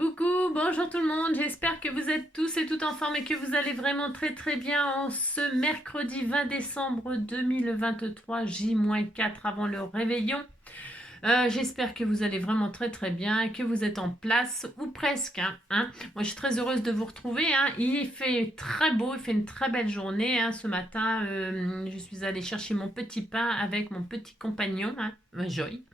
Coucou, bonjour tout le monde, j'espère que vous êtes tous et toutes en forme et que vous allez vraiment très très bien en ce mercredi 20 décembre 2023, J-4 avant le réveillon. J'espère que vous allez vraiment très très bien, que vous êtes en place ou presque. Moi je suis très heureuse de vous retrouver. Il fait très beau, il fait une très belle journée. Ce matin, je suis allée chercher mon petit pain avec mon petit compagnon, Joy.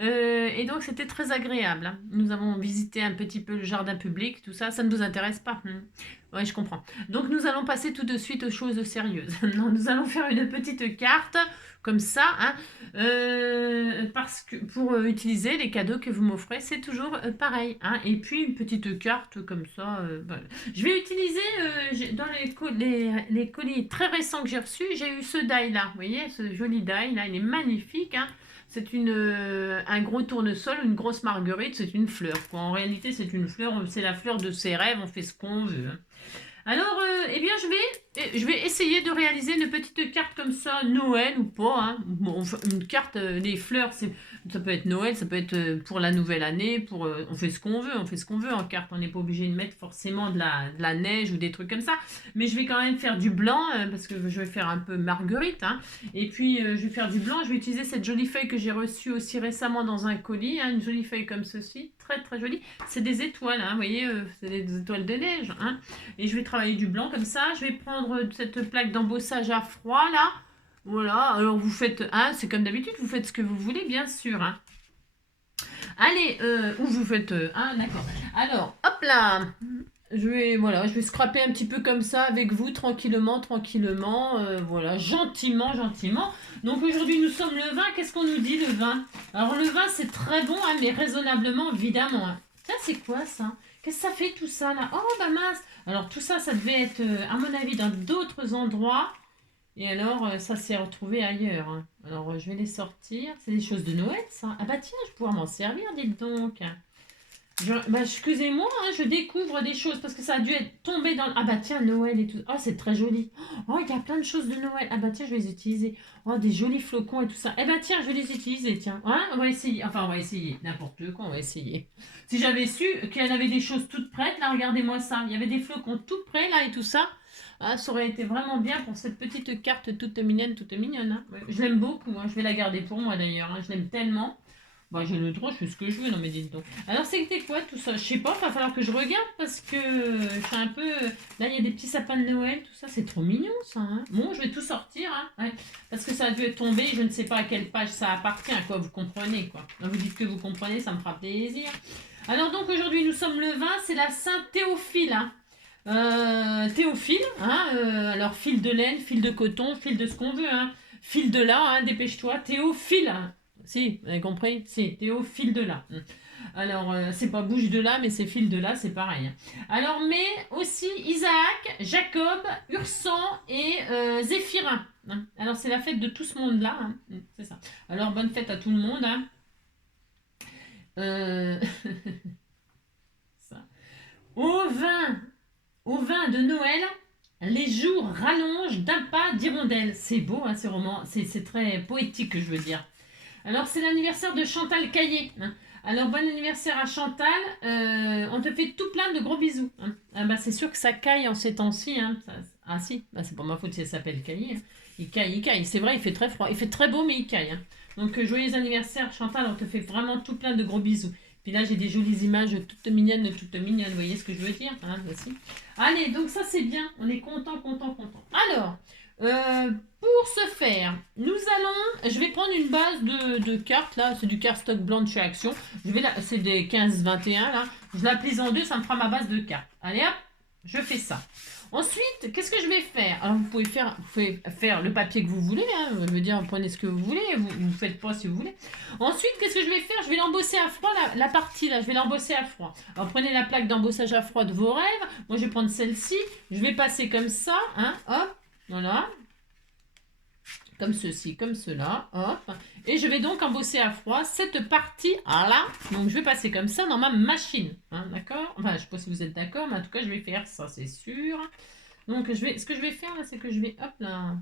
Et donc c'était très agréable. Nous avons visité un petit peu le jardin public, tout ça. Ça ne vous intéresse pas? Oui, je comprends. Donc nous allons passer tout de suite aux choses sérieuses. Non, nous allons faire une petite carte comme ça, parce que pour utiliser les cadeaux que vous m'offrez, c'est toujours pareil. Et puis une petite carte comme ça. Voilà. Je vais utiliser dans les colis très récents que j'ai reçus, j'ai eu ce die là. Vous voyez, ce joli die là, il est magnifique. C'est un gros tournesol, une grosse marguerite, c'est une fleur. Quoi. En réalité, c'est une fleur, c'est la fleur de ses rêves, on fait ce qu'on veut. Alors, eh bien, je vais essayer de réaliser une petite carte comme ça, Noël ou pas. Bon, une carte, les fleurs, ça peut être Noël, ça peut être pour la nouvelle année, on fait ce qu'on veut, on fait ce qu'on veut en carte. On n'est pas obligé de mettre forcément de la neige ou des trucs comme ça. Mais je vais quand même faire du blanc, parce que je vais faire un peu marguerite. Et puis, je vais faire du blanc. Je vais utiliser cette jolie feuille que j'ai reçue aussi récemment dans un colis. Une jolie feuille comme ceci, très très jolie. C'est des étoiles, vous voyez, c'est des étoiles de neige. Et je vais travailler du blanc comme ça. Je vais prendre cette plaque d'embossage à froid là. Voilà, alors vous faites, c'est comme d'habitude, vous faites ce que vous voulez, bien sûr. Allez, ou vous faites, d'accord. Alors, hop là, je vais scraper un petit peu comme ça avec vous, tranquillement, tranquillement, voilà, gentiment, gentiment. Donc aujourd'hui, nous sommes le 20, qu'est-ce qu'on nous dit le 20? Alors le 20, c'est très bon, mais raisonnablement, évidemment. Ça, c'est quoi ça? Qu'est-ce que ça fait tout ça là? Oh, bah mince! Alors tout ça, ça devait être, à mon avis, dans d'autres endroits. Et alors, ça s'est retrouvé ailleurs. Alors, je vais les sortir. C'est des choses de Noël, ça. Ah bah tiens, je vais pouvoir m'en servir, dites donc. Excusez-moi, je découvre des choses parce que ça a dû être tombé dans... Ah bah tiens, Noël et tout. Oh, c'est très joli. Oh, il y a plein de choses de Noël. Ah bah tiens, je vais les utiliser. Oh, des jolis flocons et tout ça. Eh bah tiens, je vais les utiliser, tiens. On va essayer. Enfin, on va essayer. N'importe quoi, on va essayer. Si j'avais su qu'il y en avait des choses toutes prêtes, là, regardez-moi ça. Il y avait des flocons tout prêts, là, et tout ça. Ça aurait été vraiment bien pour cette petite carte toute mignonne, toute mignonne. Ouais, je l'aime beaucoup. Je vais la garder pour moi, d'ailleurs. Je l'aime tellement. Bah, j'ai le droit, je fais ce que je veux, non mais dites donc. Alors c'était quoi tout ça? Je sais pas, il va falloir que je regarde parce que je suis un peu... Là, il y a des petits sapins de Noël, tout ça, c'est trop mignon ça. Bon, je vais tout sortir, ouais, parce que ça a dû être tombé, je ne sais pas à quelle page ça appartient, quoi, vous comprenez, quoi. Donc, vous dites que vous comprenez, ça me fera plaisir. Alors donc aujourd'hui, nous sommes le 20, c'est la Saint-Théophile, Théophile, alors fil de laine, fil de coton, fil de ce qu'on veut, fil de là, dépêche-toi, Théophile, si, vous avez compris? Si, Théophile de là. Alors, c'est pas bouche de là, mais c'est fil de là, c'est pareil. Alors, mais aussi Isaac, Jacob, Ursan et Zéphirin. Alors, c'est la fête de tout ce monde-là. C'est ça. Alors, bonne fête à tout le monde. Euh, ça. Au vin, au vin de Noël, les jours rallongent d'un pas d'hirondelle. C'est beau, ces romans. C'est très poétique, je veux dire. Alors, c'est l'anniversaire de Chantal Caillé. Alors, bon anniversaire à Chantal. On te fait tout plein de gros bisous. C'est sûr que ça caille en ces temps-ci. Ah si, c'est pas ma faute si elle s'appelle Caillé. Il caille, il caille. C'est vrai, il fait très froid. Il fait très beau, mais il caille. Donc, joyeux anniversaire Chantal. On te fait vraiment tout plein de gros bisous. Puis là, j'ai des jolies images toutes mignonnes, toutes mignonnes. Vous voyez ce que je veux dire, aussi. Allez, donc ça, c'est bien. On est content, content, content. Alors, pour ce faire, je vais prendre une base de cartes là, c'est du cardstock blanc de chez Action. C'est des 15-21 là. Je la plie en deux, ça me fera ma base de cartes. Allez hop, je fais ça. Ensuite, qu'est-ce que je vais faire? Alors vous pouvez faire le papier que vous voulez, je veux dire, prenez ce que vous voulez, vous faites pas si vous voulez. Ensuite, qu'est-ce que je vais faire? Je vais l'embosser à froid, la partie là, je vais l'embosser à froid. Alors prenez la plaque d'embossage à froid de vos rêves. Moi je vais prendre celle-ci, je vais passer comme ça, hop. Voilà, comme ceci, comme cela, hop. Et je vais donc embosser à froid cette partie-là. Donc je vais passer comme ça dans ma machine, d'accord? Enfin, je ne sais pas si vous êtes d'accord, mais en tout cas, je vais faire ça, c'est sûr. Donc ce que je vais faire là, c'est que je vais, hop là,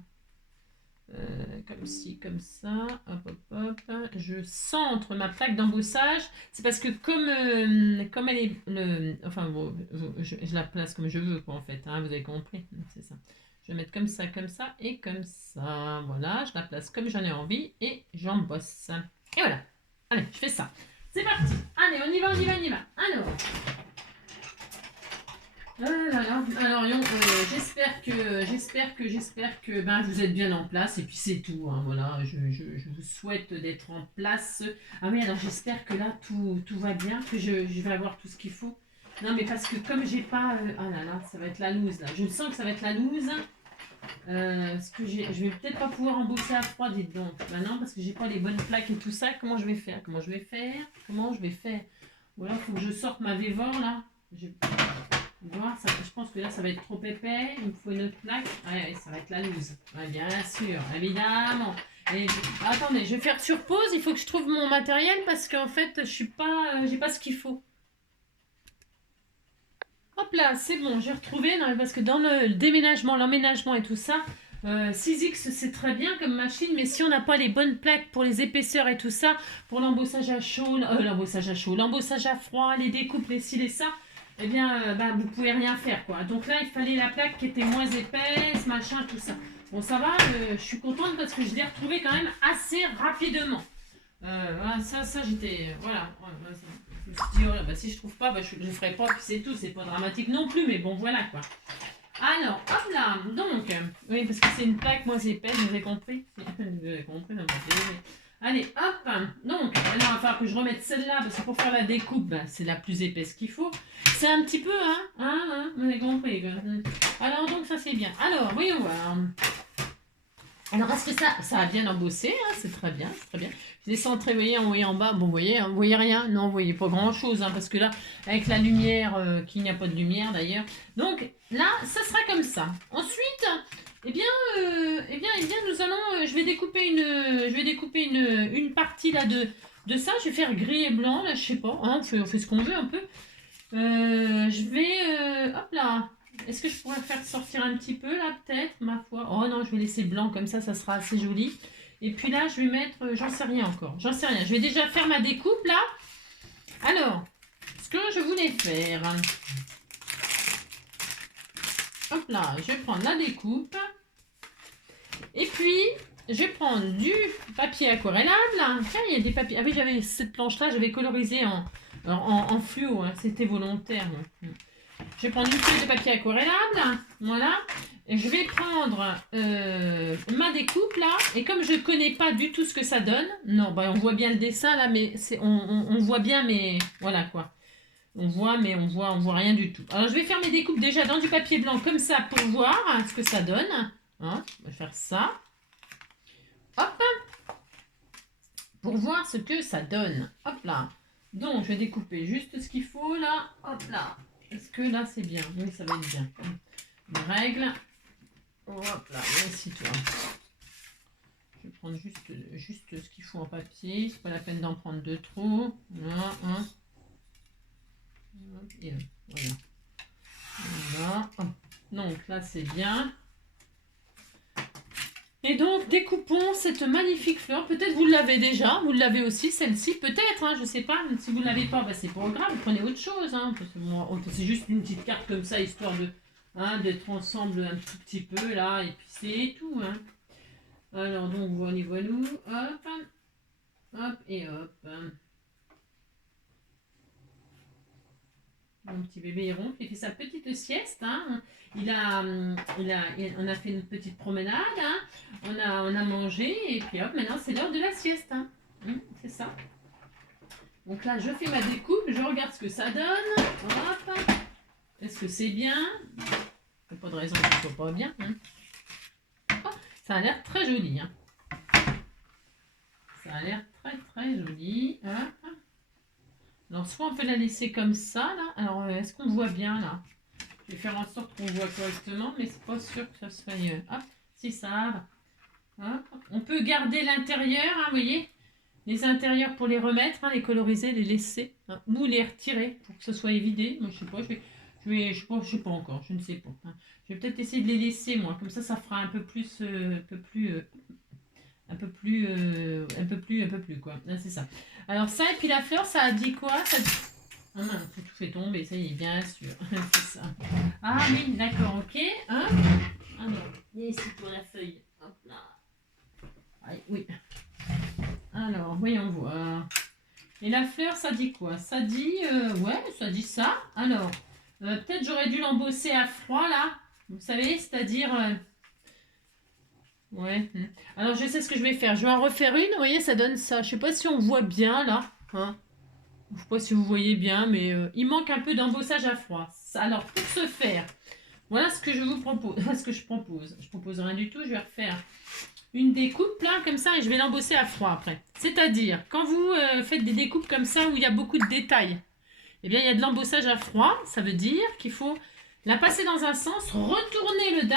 Comme ci, comme ça, hop, hop, hop. Je centre ma plaque d'embossage. C'est parce que comme elle est, enfin, bon, je la place comme je veux, quoi, en fait. Hein, vous avez compris, c'est ça. Je vais mettre comme ça et comme ça. Voilà, je la place comme j'en ai envie et j'embosse. Et voilà. Allez, je fais ça. C'est parti. Allez, on y va, on y va, on y va. Alors. Alors, j'espère que ben, vous êtes bien en place et puis c'est tout. Hein, voilà, je vous souhaite d'être en place. Ah oui, alors j'espère que là tout va bien, que je vais avoir tout ce qu'il faut. Non, mais parce que comme j'ai pas, ah là là, ça va être la loose là. Je sens que ça va être la loose. Parce que je vais peut-être pas pouvoir embosser à froid, dites donc. Ben non, parce que j'ai pas les bonnes plaques et tout ça. Comment je vais faire? Ou alors, faut que je sorte ma Vévor là. Voir, je pense que là ça va être trop épais, il me faut une autre plaque. Ouais, ça va être la loose. Ouais, bien sûr, évidemment. Et, attendez, je vais faire sur pause, il faut que je trouve mon matériel parce qu'en fait je suis pas, j'ai pas ce qu'il faut. Hop là, c'est bon, j'ai retrouvé. Non, parce que dans le déménagement, l'emménagement et tout ça, 6X c'est très bien comme machine, mais si on n'a pas les bonnes plaques pour les épaisseurs et tout ça, pour l'embossage à chaud, l'embossage à froid, les découpes, les ci, les ça, eh bien, bah, vous pouvez rien faire, quoi. Donc là, il fallait la plaque qui était moins épaisse, machin, tout ça. Bon, ça va, je suis contente parce que je l'ai retrouvée quand même assez rapidement. Voilà, ça j'étais. Voilà. Je me suis dit, oh, bah, si je trouve pas, bah, je le ferai pas, puis c'est tout. C'est pas dramatique non plus, mais bon, voilà quoi. Alors, hop là. Donc, oui, parce que c'est une plaque moins épaisse, vous avez compris? Vous avez compris, n'importe quoi. Allez, hop. Donc, maintenant, il va falloir que je remette celle-là, parce que pour faire la découpe, bah, c'est la plus épaisse qu'il faut. C'est un petit peu, vous avez compris. Quoi. Alors, donc, ça c'est bien. Alors, voyons voir. Alors, est-ce que ça a bien embossé, hein? C'est très bien, c'est très bien. Je l'ai centré, vous voyez, en voyant en bas, bon, vous voyez rien? Non, vous voyez pas grand-chose, hein, parce que là, avec la lumière, qu'il n'y a pas de lumière d'ailleurs. Donc, là, ça sera comme ça. Ensuite, nous allons, je vais découper une partie là de ça. Je vais faire gris et blanc, là, je sais pas, hein, on fait ce qu'on veut un peu. Hop là. Est-ce que je pourrais faire sortir un petit peu là, peut-être, ma foi? Oh non, je vais laisser blanc comme ça sera assez joli. Et puis là, je vais mettre, j'en sais rien encore, j'en sais rien. Je vais déjà faire ma découpe là. Alors, ce que je voulais faire. Hop là, je vais prendre la découpe. Et puis, je vais prendre du papier aquarellable. Tiens, il y a des papiers. Ah oui, j'avais cette planche-là, j'avais colorisé en fluo, hein. C'était volontaire. Je vais prendre une feuille de papier aquarellable, voilà. Et je vais prendre ma découpe là, et comme je ne connais pas du tout ce que ça donne, non, bah on voit bien le dessin là, mais on voit bien, mais voilà quoi. On voit, mais on voit rien du tout. Alors je vais faire mes découpes déjà dans du papier blanc comme ça pour voir ce que ça donne. Hein, je vais faire ça. Hop, pour voir ce que ça donne. Hop là. Donc je vais découper juste ce qu'il faut là. Hop là. Est-ce que là c'est bien? Oui, ça va être bien. Une règle. Hop là, merci toi. Je vais prendre juste ce qu'il faut en papier. C'est pas la peine d'en prendre de trop. Voilà, hein. Et voilà. Voilà. Donc là c'est bien. Et donc découpons cette magnifique fleur. Peut-être vous l'avez déjà, vous l'avez aussi celle-ci, peut-être, hein, je sais pas. Si vous ne l'avez pas, bah, c'est pas grave, vous prenez autre chose. Hein, c'est juste une petite carte comme ça, histoire de d'être ensemble un tout petit peu là, et puis c'est tout. Hein. Alors donc voilà, hop, hop et hop. Mon petit bébé Héron qui fait sa petite sieste. Hein. On a fait une petite promenade. Hein. On a mangé et puis hop, maintenant c'est l'heure de la sieste. Hein. C'est ça. Donc là, je fais ma découpe, je regarde ce que ça donne. Hop. Est-ce que c'est bien? Il n'y a pas de raison que ce ne soit pas bien. Hein. Oh, ça a l'air très joli. Hein. Ça a l'air très très joli. Hop. Alors, soit on peut la laisser comme ça, là. Alors, est-ce qu'on voit bien, là? Je vais faire en sorte qu'on voit correctement, mais c'est pas sûr que ça soit... Hop, si ça va. Hop. On peut garder l'intérieur, hein, vous voyez? Les intérieurs pour les remettre, hein, les coloriser, les laisser. Hein, ou les retirer pour que ce soit évidé. Moi, je sais pas, je sais pas encore, je ne sais pas. Hein. Je vais peut-être essayer de les laisser, moi. Comme ça fera un peu plus un peu plus, quoi. Là, c'est ça. Alors ça, et puis la fleur, ça a dit quoi? Ça dit... Ah mince, tout fait tomber, ça y est, bien sûr. C'est ça. Ah oui, d'accord, ok. Hein? Alors, viens ici pour la feuille. Hop là. Aïe, oui. Alors, voyons voir. Et la fleur, ça dit quoi? Ça dit... ouais, ça dit ça. Alors, peut-être j'aurais dû l'embosser à froid, là. Vous savez, c'est-à-dire... ouais. Alors, je sais ce que je vais faire. Je vais en refaire une. Vous voyez, ça donne ça. Je sais pas si on voit bien, là. Hein? Je sais pas si vous voyez bien, mais il manque un peu d'embossage à froid. Alors, pour ce faire, voilà ce que je vous propose. Ce que je propose. Je propose rien du tout. Je vais refaire une découpe là, comme ça, et je vais l'embosser à froid après. C'est-à-dire, quand vous faites des découpes comme ça, où il y a beaucoup de détails, eh bien, il y a de l'embossage à froid. Ça veut dire qu'il faut la passer dans un sens, retourner le die.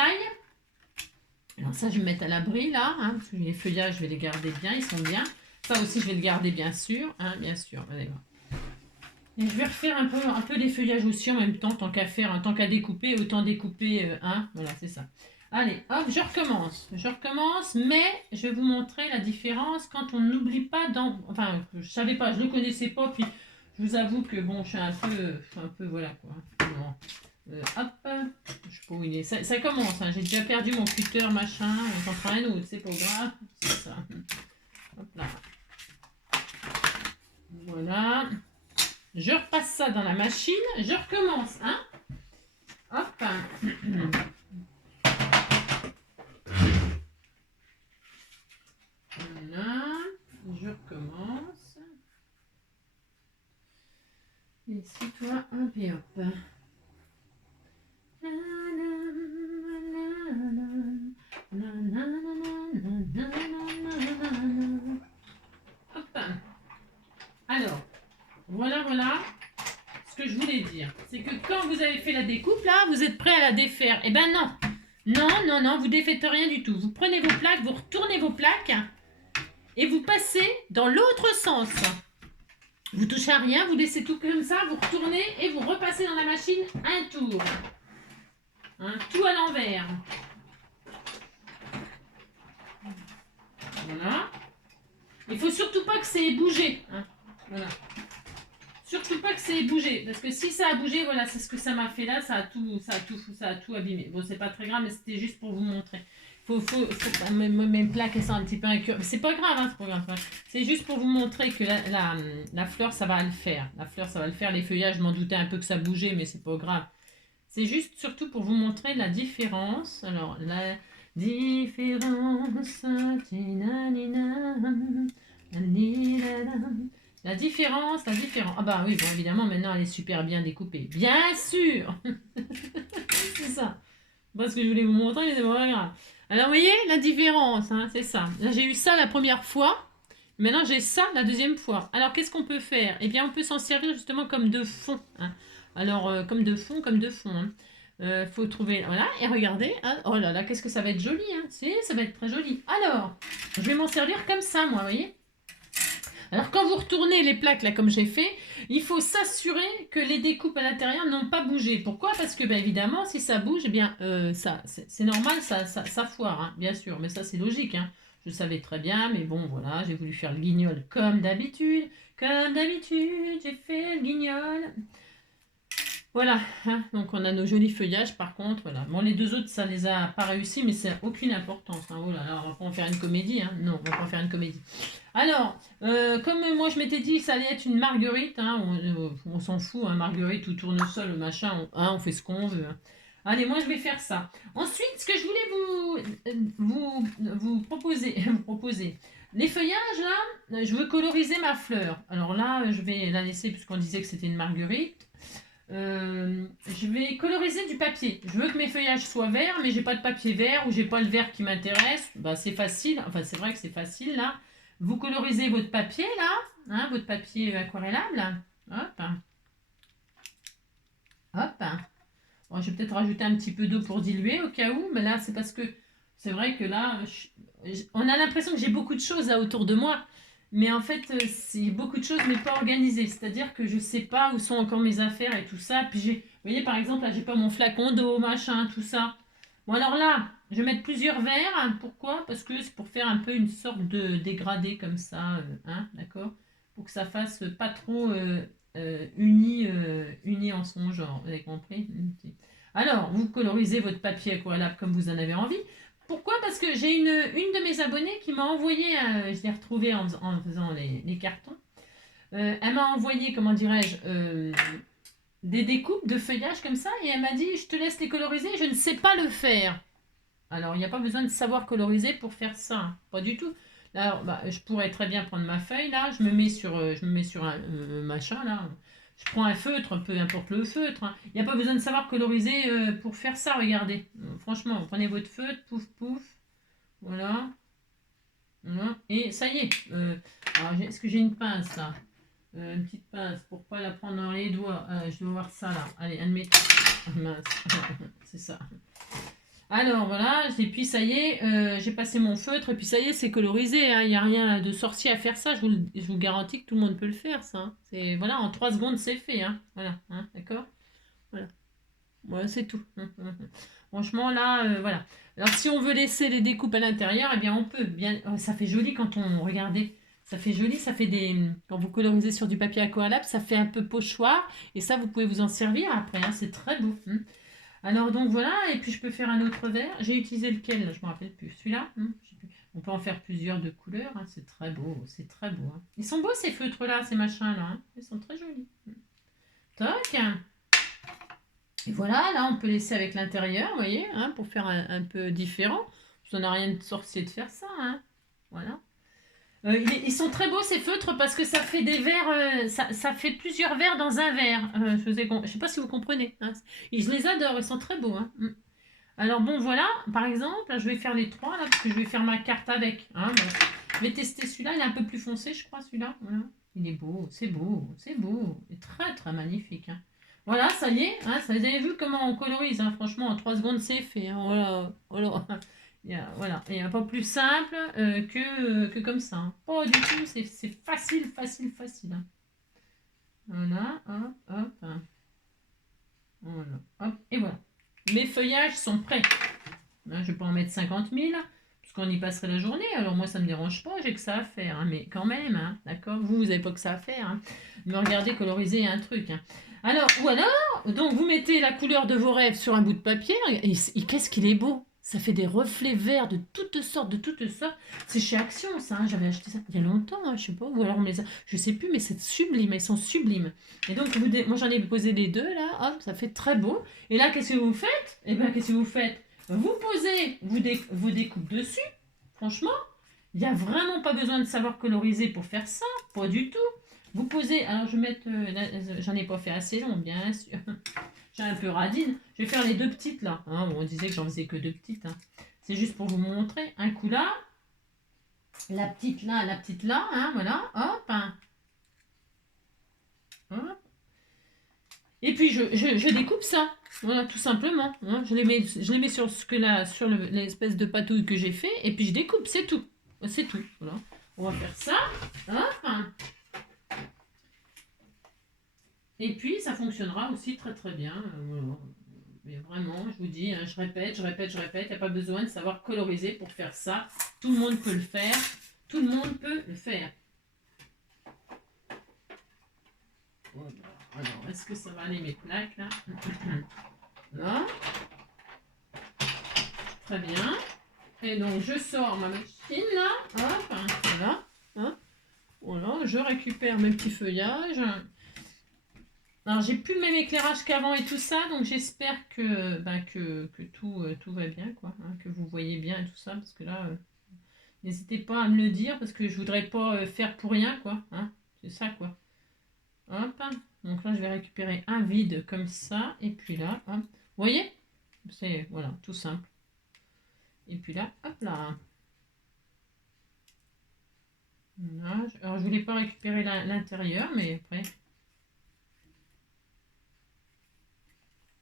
Alors ça, je vais me mettre à l'abri là, hein, parce que les feuillages, je vais les garder bien, ils sont bien. Ça aussi, je vais le garder bien sûr, hein, bien sûr. Allez, voir. Et je vais refaire un peu les feuillages aussi en même temps, tant qu'à faire, hein, tant qu'à découper, autant découper un. Voilà, c'est ça. Allez, hop, je recommence. Je recommence, mais je vais vous montrer la différence quand on n'oublie pas dans... Enfin, je savais pas, je ne le connaissais pas, puis je vous avoue que bon, je suis un peu voilà quoi. Bon. Hop, je sais pas où il est. Ça commence, hein, j'ai déjà perdu mon cutter, machin, j'en prends un autre, c'est pas grave, c'est ça. Hop là. Voilà. Je repasse ça dans la machine, je recommence, hein. Hop. Voilà, je recommence. Et si toi, hop et hop. Hop. Alors, voilà ce que je voulais dire. C'est que quand vous avez fait la découpe, là, vous êtes prêt à la défaire. Eh ben non. Non, vous défaites rien du tout. Vous prenez vos plaques, vous retournez vos plaques et vous passez dans l'autre sens. Vous touchez à rien, vous laissez tout comme ça, vous retournez et vous repassez dans la machine un tour. Hein, tout à l'envers. Voilà. Il faut surtout pas que ça ait bougé. Hein. Voilà. Surtout pas que ça ait bougé. Parce que si ça a bougé, voilà, c'est ce que ça m'a fait là. Ça a tout abîmé. Bon, c'est pas très grave, mais c'était juste pour vous montrer. Mes plaques, elles sont un petit peu incurves. C'est pas grave, hein, c'est pas grave. C'est juste pour vous montrer que la fleur, ça va le faire. La fleur, ça va le faire. Les feuillages, je m'en doutais un peu que ça bougeait, mais c'est pas grave. C'est juste surtout pour vous montrer la différence. Alors, la différence. La différence. Ah bah oui, bon, évidemment, maintenant, elle est super bien découpée. Bien sûr. C'est ça. Pas ce que je voulais vous montrer, mais c'est pas grave. Alors, vous voyez, la différence, hein, c'est ça. Là, j'ai eu ça la première fois. Maintenant, j'ai ça la deuxième fois. Alors, qu'est-ce qu'on peut faire? Eh bien, on peut s'en servir justement comme de fond. Hein. Alors, comme de fond. Hein. Faut trouver... Voilà, et regardez. Hein. Oh là là, qu'est-ce que ça va être joli. Hein. Ça va être très joli. Alors, je vais m'en servir comme ça, moi, vous voyez. Alors, quand vous retournez les plaques, là, comme j'ai fait, il faut s'assurer que les découpes à l'intérieur n'ont pas bougé. Pourquoi? Parce que, bien évidemment, si ça bouge, eh bien, c'est normal, ça foire, hein, bien sûr. Mais ça, c'est logique, hein. Je savais très bien, mais bon, voilà, j'ai voulu faire le guignol comme d'habitude. Comme d'habitude, j'ai fait le guignol. Voilà, hein, donc on a nos jolis feuillages par contre, voilà. Bon, les deux autres, ça les a pas réussi, mais c'est aucune importance. Hein. Oh là là, on va pas en faire une comédie, hein. Non, on va pas en faire une comédie. Alors, comme moi je m'étais dit que ça allait être une marguerite, hein, on s'en fout, hein, marguerite ou tournesol, machin, on fait ce qu'on veut. Hein. Allez, moi je vais faire ça. Ensuite, ce que je voulais vous proposer, les feuillages, là, je veux coloriser ma fleur. Alors là, je vais la laisser puisqu'on disait que c'était une marguerite. Je vais coloriser du papier. Je veux que mes feuillages soient verts, mais j'ai pas de papier vert ou j'ai pas le vert qui m'intéresse. Bah, c'est facile, enfin c'est vrai que c'est facile là. Vous colorisez votre papier là, hein, votre papier aquarellable. Hop. Hop. Bon, je vais peut-être rajouter un petit peu d'eau pour diluer au cas où, mais là c'est parce que c'est vrai que là, on a l'impression que j'ai beaucoup de choses là autour de moi. Mais en fait, c'est beaucoup de choses, mais pas organisées. C'est-à-dire que je sais pas où sont encore mes affaires et tout ça. Puis vous voyez, par exemple, là, j'ai pas mon flacon d'eau, machin, tout ça. Bon, alors là, je vais mettre plusieurs verres. Hein. Pourquoi? Parce que c'est pour faire un peu une sorte de dégradé comme ça, hein, d'accord? Pour que ça fasse pas trop uni en son genre. Vous avez compris? Alors, vous colorisez votre papier aquarellable comme vous en avez envie. Pourquoi? Parce que j'ai une de mes abonnées qui m'a envoyé, je l'ai retrouvée en faisant les cartons. Elle m'a envoyé, comment dirais-je, des découpes de feuillage comme ça et elle m'a dit je te laisse les coloriser, je ne sais pas le faire. Alors il n'y a pas besoin de savoir coloriser pour faire ça, pas du tout. Alors bah, je pourrais très bien prendre ma feuille là, je me mets sur un machin là, je prends un feutre, peu importe le feutre, hein. Il n'y a pas besoin de savoir coloriser pour faire ça, regardez. Franchement, vous prenez votre feutre, pouf pouf, voilà, voilà. Et ça y est. Est-ce que j'ai une pince là? Une petite pince pour pas la prendre dans les doigts. Je dois voir ça là. Allez, admettons. Mince. C'est ça. Alors voilà, et puis ça y est, j'ai passé mon feutre et puis ça y est, c'est colorisé. Hein. Il n'y a rien de sorcier à faire ça. Je vous garantis que tout le monde peut le faire, ça. Hein. C'est, voilà, en 3 secondes, c'est fait. Hein. Voilà, hein, d'accord. Voilà. Voilà, c'est tout. Franchement, là, voilà. Alors, si on veut laisser les découpes à l'intérieur, eh bien, on peut. Bien, ça fait joli quand on... Regardez, ça fait joli, ça fait des... Quand vous colorisez sur du papier aquarellable, ça fait un peu pochoir. Et ça, vous pouvez vous en servir après. Hein, c'est très beau. Alors, donc, voilà. Et puis, je peux faire un autre verre. J'ai utilisé lequel? Je ne me rappelle plus. Celui-là. Je sais plus. On peut en faire plusieurs de couleurs. Hein, c'est très beau. C'est très beau. Hein. Ils sont beaux, ces feutres-là, ces machins-là. Hein. Ils sont très jolis. Toc. Et voilà, là, on peut laisser avec l'intérieur, vous voyez, hein, pour faire un peu différent. Ça n'a rien de sorcier de faire ça, hein. Voilà. Ils sont très beaux, ces feutres, parce que ça fait des verres, ça fait plusieurs verres dans un verre. Je sais pas si vous comprenez. Hein. Et je les adore, ils sont très beaux. Hein. Alors bon, voilà, par exemple, là, je vais faire les 3, là, parce que je vais faire ma carte avec. Hein, bon. Je vais tester celui-là, il est un peu plus foncé, je crois, celui-là. Voilà. Il est beau, c'est beau, c'est beau. Il est très, très magnifique. Hein. Voilà, ça y est, hein, vous avez vu comment on colorise, hein, franchement, en 3 secondes, c'est fait. Hein, voilà, voilà. Voilà, il n'y a pas plus simple que comme ça. Hein. Pas du tout, c'est facile, facile, facile. Hein. Voilà, hop, hop. Hein. Voilà, hop, et voilà. Mes feuillages sont prêts. Hein, je vais pas en mettre 50 000, parce qu'on y passerait la journée. Alors moi, ça me dérange pas, j'ai que ça à faire. Hein, mais quand même, hein, d'accord. Vous n'avez pas que ça à faire. Hein. Mais regardez, coloriser un truc. Hein. Alors, ou alors, donc vous mettez la couleur de vos rêves sur un bout de papier. Et qu'est-ce qu'il est beau! Ça fait des reflets verts de toutes sortes, de toutes sortes. C'est chez Action, ça. Hein. J'avais acheté ça il y a longtemps, hein, je sais pas. Ou alors, je sais plus, mais c'est sublime. Ils sont sublimes. Et donc, moi, j'en ai posé les deux, là. Hop, ça fait très beau. Et là, qu'est-ce que vous faites? Eh bien, qu'est-ce que vous faites? Vous posez vos découpes dessus. Franchement, il n'y a vraiment pas besoin de savoir coloriser pour faire ça. Pas du tout. Vous posez, alors je vais mettre, j'en ai pas fait assez long, bien sûr. J'ai un peu radine. Je vais faire les 2 petites là. Hein, on disait que j'en faisais que 2 petites. Hein. C'est juste pour vous montrer. Un coup là. La petite là, hein, voilà. Hop. Hein. Hop. Et puis je découpe ça. Voilà, tout simplement. Hein. Je les mets sur sur l'espèce de patouille que j'ai fait. Et puis je découpe, c'est tout. C'est tout. Voilà. On va faire ça. Hop. Et puis ça fonctionnera aussi très très bien. Voilà. Mais vraiment, je vous dis, hein, je répète, il n'y a pas besoin de savoir coloriser pour faire ça. Tout le monde peut le faire. Tout le monde peut le faire. Voilà. Alors, est-ce que ça va aller mes plaques là? Là. Très bien. Et donc, je sors ma machine là. Hop, voilà. Hein, voilà, je récupère mes petits feuillages. Alors, j'ai plus le même éclairage qu'avant et tout ça, donc j'espère que, que tout va bien, quoi, hein, que vous voyez bien et tout ça, parce que là, n'hésitez pas à me le dire, parce que je voudrais pas faire pour rien, quoi, hein, c'est ça, quoi. Hop, donc là, je vais récupérer un vide comme ça, et puis là, hop, vous voyez? C'est, voilà, tout simple. Et puis là, hop là. Voilà. Alors, je voulais pas récupérer l'intérieur, mais après...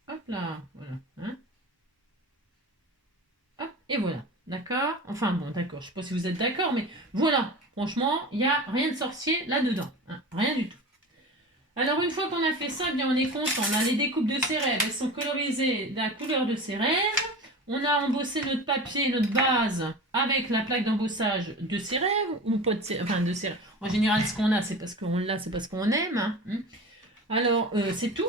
Hop là, voilà. Hein, hop, et voilà. D'accord? Enfin bon, d'accord. Je ne sais pas si vous êtes d'accord, mais voilà. Franchement, il n'y a rien de sorcier là-dedans. Hein, rien du tout. Alors, une fois qu'on a fait ça, eh bien, on est content. On a les découpes de ses rêves. Elles sont colorisées de la couleur de ses rêves. On a embossé notre papier, notre base avec la plaque d'embossage de Cérève ou pas de Cérève, enfin de Cérève. En général, ce qu'on a, c'est parce qu'on l'a, c'est parce qu'on aime. Hein. Alors, c'est tout.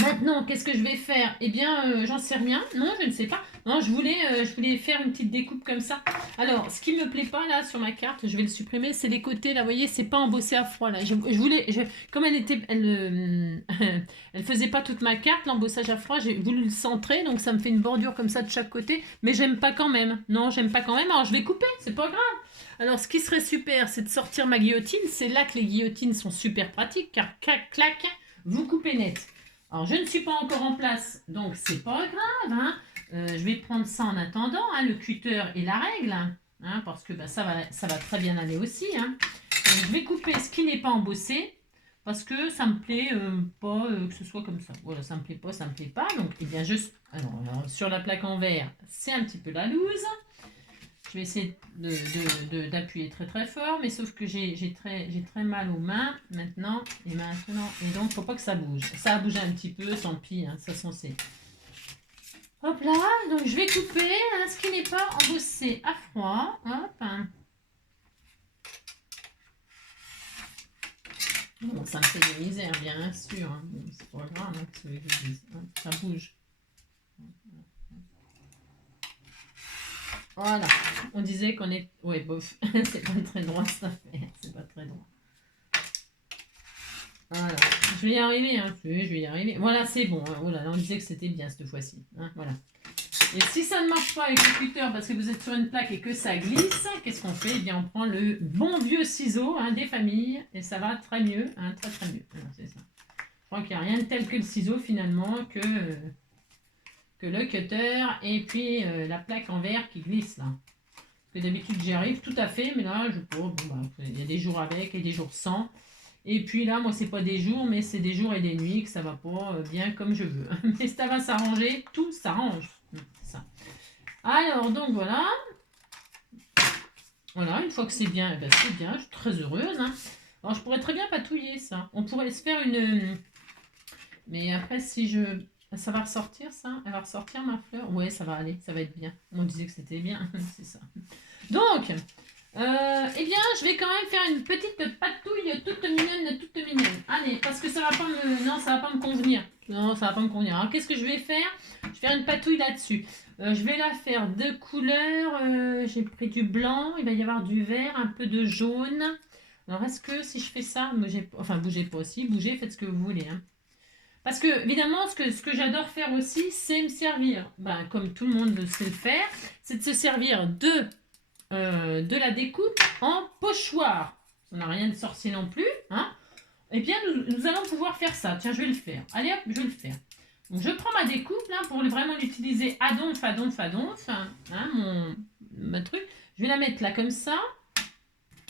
Maintenant, qu'est-ce que je vais faire? Eh bien, j'en sais rien. Non, je ne sais pas. Non, je voulais faire une petite découpe comme ça. Alors, ce qui me plaît pas là sur ma carte, je vais le supprimer, c'est les côtés. Là, vous voyez, c'est pas embossé à froid là. Comme elle faisait pas toute ma carte, l'embossage à froid. J'ai voulu le centrer, donc ça me fait une bordure comme ça de chaque côté. Mais j'aime pas quand même. Non, j'aime pas quand même. Alors, je vais couper. C'est pas grave. Alors, ce qui serait super, c'est de sortir ma guillotine. C'est là que les guillotines sont super pratiques, car clac, clac, vous coupez net. Alors, je ne suis pas encore en place, donc c'est pas grave. Hein. Je vais prendre ça en attendant, hein, le cutter et la règle, hein, parce que bah, ça va très bien aller aussi. Hein. Donc, je vais couper ce qui n'est pas embossé, parce que ça me plaît pas que ce soit comme ça. Voilà, ça me plaît pas, ça me plaît pas. Donc, eh bien, alors, sur la plaque en verre, c'est un petit peu la loose. Je vais essayer d'appuyer très très fort, mais sauf que j'ai très mal aux mains maintenant. Et donc, faut pas que ça bouge. Ça a bougé un petit peu, tant pis, hein, ça s'en sait. Hop là, donc je vais couper hein, ce qui n'est pas embossé à froid. Hop. Hein. Bon, ça me fait des misères, bien sûr. Hein. C'est pas grave, hein, que je dise. Hein. Ça bouge. Voilà, on disait qu'on est... Ouais, bof, c'est pas très droit cette affaire, c'est pas très droit. Voilà, je vais y arriver, hein. Je vais y arriver. Voilà, c'est bon, hein. Oh là là, on disait que c'était bien cette fois-ci. Hein. Voilà. Et si ça ne marche pas avec le cutter parce que vous êtes sur une plaque et que ça glisse, qu'est-ce qu'on fait? Eh bien, on prend le bon vieux ciseau hein, des familles et ça va très mieux, hein, très très mieux. Voilà, c'est ça. Je crois qu'il n'y a rien de tel que le ciseau finalement que le cutter et puis la plaque en verre qui glisse là. Parce que d'habitude j'y arrive tout à fait, mais là je peux. Bon, bah, il y a des jours avec et des jours sans. Et puis là, moi c'est pas des jours, mais c'est des jours et des nuits que ça va pas bien comme je veux. Mais ça va s'arranger, tout s'arrange. C'est ça. Alors donc voilà. Voilà, une fois que c'est bien, ben, c'est bien, je suis très heureuse. Hein. Alors je pourrais très bien patouiller ça. On pourrait se faire une. Mais après, si je. Ça va ressortir ça? Elle va ressortir ma fleur? Ouais, ça va aller, ça va être bien. On disait que c'était bien, c'est ça. Donc, eh bien, je vais quand même faire une petite patouille toute mignonne. Allez, parce que ça va pas me... Non, ça va pas me convenir. Non, ça va pas me convenir. Alors, qu'est-ce que je vais faire? Je vais faire une patouille là-dessus. Je vais la faire de couleurs. J'ai pris du blanc, il va y avoir du vert, un peu de jaune. Alors, est-ce que si je fais ça, bougez pas aussi, bougez, faites ce que vous voulez. Hein. Parce que, évidemment, ce que j'adore faire aussi, c'est me servir, ben, comme tout le monde sait le faire, c'est de se servir de la découpe en pochoir. Ça n'a rien de sorcier non plus. Hein. Eh bien, nous allons pouvoir faire ça. Tiens, je vais le faire. Allez hop, je vais le faire. Donc, je prends ma découpe là pour vraiment l'utiliser à donf. Hein, mon truc. Je vais la mettre là comme ça.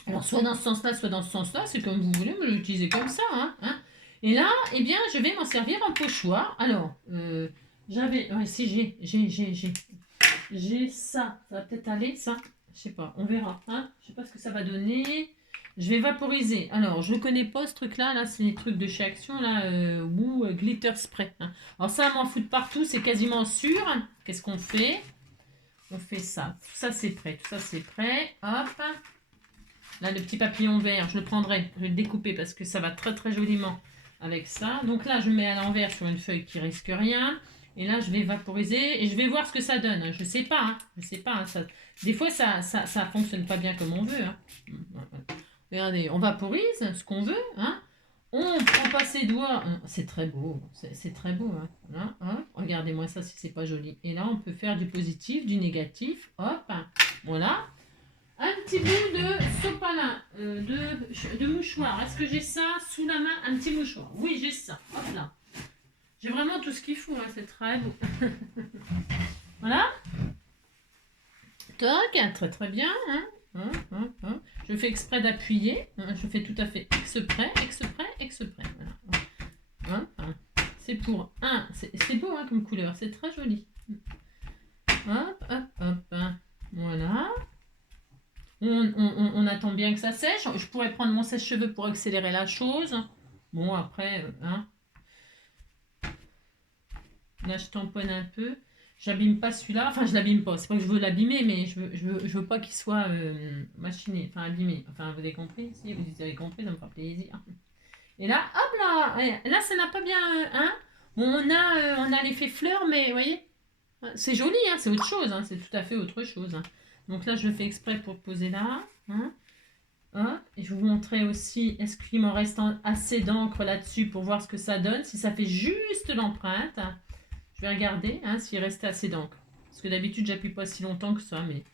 Alors, soit dans ce sens-là, soit dans ce sens-là. C'est comme vous voulez, mais je vais l'utiliser comme ça. Hein. Et là, eh bien, je vais m'en servir en pochoir. Alors, j'avais... Ouais, si, j'ai ça. Ça va peut-être aller, ça. Je sais pas, on verra. Hein, je sais pas ce que ça va donner. Je vais vaporiser. Alors, je ne connais pas ce truc-là. Là, c'est les trucs de chez Action, là, ou glitter spray. Hein. Alors ça, m'en fout partout, c'est quasiment sûr. Qu'est-ce qu'on fait? On fait ça. Tout ça, c'est prêt. Hop. Là, le petit papillon vert, je le prendrai. Je vais le découper parce que ça va très, très joliment avec ça. Donc là, je mets à l'envers sur une feuille qui risque rien. Et là, je vais vaporiser et je vais voir ce que ça donne. Je sais pas. Hein. Je sais pas. Hein. Ça... Des fois, ça fonctionne pas bien comme on veut. Hein. Regardez, on vaporise ce qu'on veut. Hein. On prend pas ses doigts. C'est très beau. C'est très beau. Hein. Là, hop. Regardez-moi ça si c'est pas joli. Et là, on peut faire du positif, du négatif. Hop. Voilà. Un petit bout de sopalin, de mouchoir. Est-ce que j'ai ça sous la main? Un petit mouchoir. Oui, j'ai ça. Hop là. J'ai vraiment tout ce qu'il faut. Hein. C'est très beau. Voilà. Toc. Très très bien. Hein. Je fais exprès d'appuyer. Je fais tout à fait exprès. Voilà. C'est pour un. C'est beau hein, comme couleur. C'est très joli. Hop. Voilà. On attend bien que ça sèche. Je pourrais prendre mon sèche-cheveux pour accélérer la chose. Bon, après, hein. Là, je tamponne un peu. j'abîme pas celui-là. Enfin, je l'abîme pas. C'est pas que je veux l'abîmer, mais je veux pas qu'il soit machiné, enfin abîmé. Enfin, vous avez compris? Si vous avez compris, ça me fera plaisir. Et là, hop là, là, ça n'a pas bien, hein? Bon, on a l'effet fleur, mais vous voyez, c'est joli, hein, c'est autre chose, hein, c'est tout à fait autre chose. Hein. Donc là, je le fais exprès pour le poser là. Hein. Hein. Et je vais vous montrer aussi, est-ce qu'il m'en reste assez d'encre là-dessus pour voir ce que ça donne. Si ça fait juste l'empreinte, je vais regarder hein, s'il reste assez d'encre. Parce que d'habitude, j'appuie pas si longtemps que ça, mais...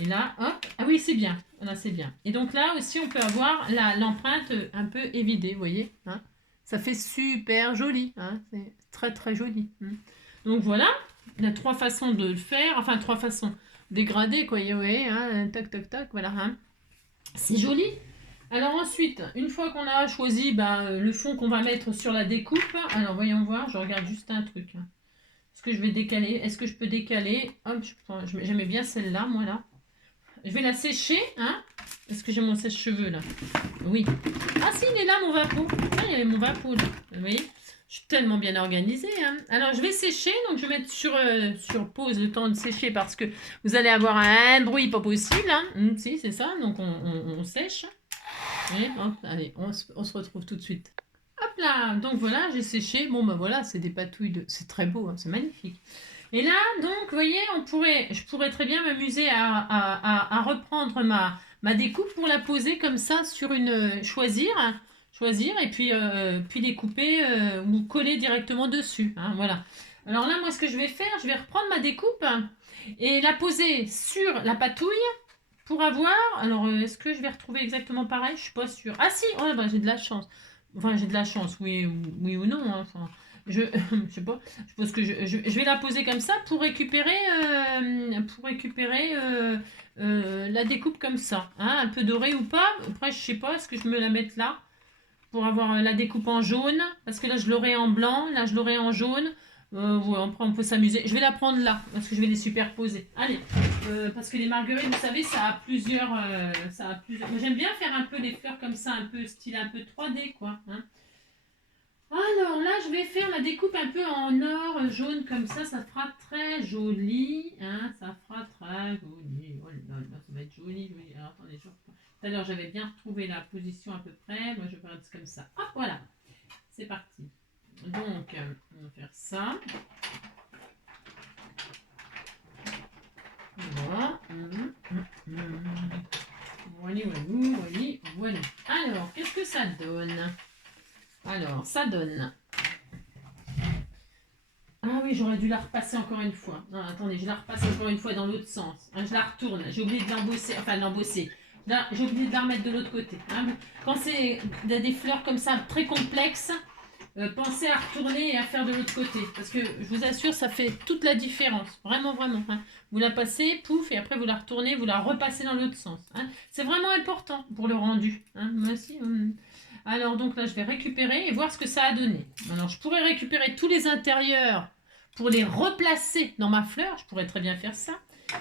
Et là, hop, ah oui, c'est bien, là, c'est bien. Et donc là aussi, on peut avoir l'empreinte un peu évidée, vous voyez hein. Ça fait super joli, hein, c'est très très joli. Hein. Donc voilà, il y a 3 façons de le faire, enfin 3 façons dégradées, quoi, vous voyez, hein, tac tac tac, voilà. Hein. C'est joli. Alors ensuite, une fois qu'on a choisi le fond qu'on va mettre sur la découpe, alors voyons voir, je regarde juste un truc. Hein. Est-ce que je vais décaler? Est-ce que je peux décaler? Hop, j'aimais bien celle-là, moi là. Je vais la sécher, hein. Est-ce que j'ai mon sèche-cheveux là? Oui. Ah si, il est là mon vapeau. Ah, il y avait mon vapeau là. Vous voyez? Je suis tellement bien organisée. Hein. Alors, je vais sécher. Donc, je vais mettre sur pause le temps de sécher parce que vous allez avoir un bruit pas possible. Hein. Si, c'est ça. Donc, on sèche. Et, hop, allez, on se retrouve tout de suite. Hop là. Donc, voilà, j'ai séché. Bon, ben voilà, c'est des patouilles de... C'est très beau, hein, c'est magnifique. Et là, donc, vous voyez, je pourrais très bien m'amuser à reprendre ma découpe pour la poser comme ça sur une... Choisir et puis découper ou coller directement dessus. Hein, voilà. Alors là, moi, ce que je vais faire, je vais reprendre ma découpe et la poser sur la patouille pour avoir... Alors, est-ce que je vais retrouver exactement pareil? Je suis pas sûre. Ah si, oh, j'ai de la chance. Enfin, j'ai de la chance, oui ou non. Hein, enfin, je sais pas. Je pense que je vais la poser comme ça pour récupérer la découpe comme ça. Hein, un peu dorée ou pas. Après, je sais pas. Est-ce que je me la mette là pour avoir la découpe en jaune? Parce que là, je l'aurai en blanc. Là, je l'aurai en jaune. Ouais, après, on peut s'amuser. Je vais la prendre là parce que je vais les superposer. Allez. Parce que les marguerites, vous savez, ça a plusieurs... Moi, j'aime bien faire un peu les fleurs comme ça, un peu style un peu 3D, quoi. Hein. Alors là, je vais faire la découpe un peu en or jaune comme ça fera très joli. Hein, ça fera très joli. Oh là là, ça va être joli, joli. Alors attendez, tout à l'heure, j'avais bien retrouvé la position à peu près. Moi, je vais faire comme ça. Hop, voilà. C'est parti. Donc, on va faire ça. Voilà. Voilà. Alors, qu'est-ce que ça donne? Alors, ça donne... Ah oui, j'aurais dû la repasser encore une fois. Non, attendez, je la repasse encore une fois dans l'autre sens. Hein, je la retourne. J'ai oublié de l'embosser. Enfin, de l'embosser. J'ai oublié de la remettre de l'autre côté. Hein. Quand c'est des fleurs comme ça, très complexes, pensez à retourner et à faire de l'autre côté. Parce que je vous assure, ça fait toute la différence. Vraiment, vraiment. Hein. Vous la passez, pouf, et après vous la retournez, vous la repassez dans l'autre sens. Hein. C'est vraiment important pour le rendu. Hein. Moi aussi... Alors donc là, je vais récupérer et voir ce que ça a donné. Alors, je pourrais récupérer tous les intérieurs pour les replacer dans ma fleur. Je pourrais très bien faire ça.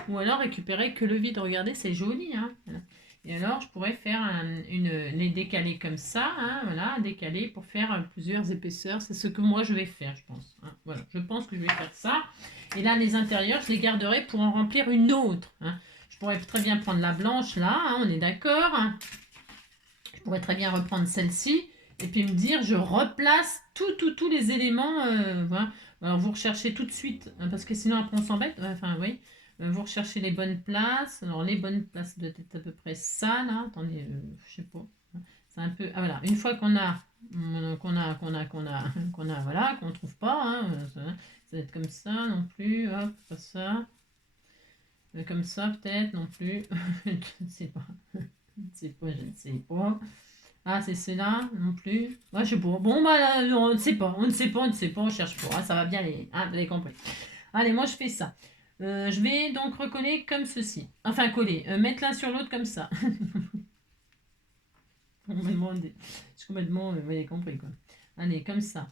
Ou alors récupérer que le vide. Regardez, c'est joli. Hein, voilà. Et alors, je pourrais faire les décaler comme ça. Hein, voilà, décaler pour faire plusieurs épaisseurs. C'est ce que moi, je vais faire, je pense. Hein, voilà, je pense que je vais faire ça. Et là, les intérieurs, je les garderai pour en remplir une autre. Hein. Je pourrais très bien prendre la blanche là. Hein, on est d'accord. Hein. Je pourrais très bien reprendre celle-ci et puis me dire je replace tous les éléments. Voilà. Alors vous recherchez tout de suite hein, parce que sinon après on s'embête. Enfin oui, vous recherchez les bonnes places. Alors les bonnes places doivent être à peu près ça là. Attendez, je sais pas. C'est un peu. Ah voilà. Une fois qu'on a voilà qu'on trouve pas. Hein, ça va être comme ça non plus. Hop, pas ça. Comme ça peut-être non plus. Je ne sais pas. Je ne sais pas. Ah, c'est cela non plus. Ouais, je sais pas. Bon, là, on ne sait pas. On cherche pas. Ah, ça va bien aller. Ah, vous avez compris. Allez, moi, je fais ça. Je vais donc recoller comme ceci. Enfin, coller. Mettre l'un sur l'autre comme ça. Je suis complètement... vous avez compris, quoi. Allez, comme ça.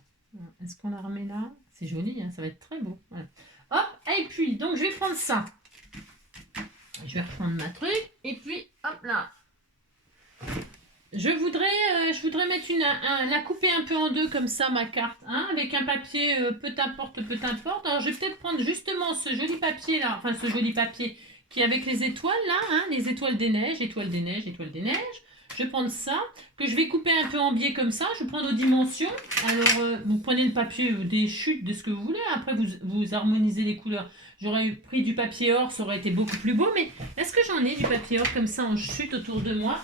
Est-ce qu'on la remet là? C'est joli, hein, ça va être très beau. Voilà. Hop, et puis, donc, je vais prendre ça. Je vais reprendre ma truc. Et puis, hop là. je voudrais mettre la couper un peu en deux comme ça, ma carte, hein, avec un papier, peu importe, peu importe. Alors, je vais peut-être prendre justement ce joli papier là, enfin ce joli papier qui est avec les étoiles là, hein, les étoiles des neiges, étoiles des neiges, étoiles des neiges. Je vais prendre ça, que je vais couper un peu en biais comme ça. Je vais prendre aux dimensions. Alors, vous prenez le papier des chutes, de ce que vous voulez. Après, vous harmonisez les couleurs. J'aurais pris du papier or, ça aurait été beaucoup plus beau. Mais est-ce que j'en ai du papier or comme ça en chute autour de moi?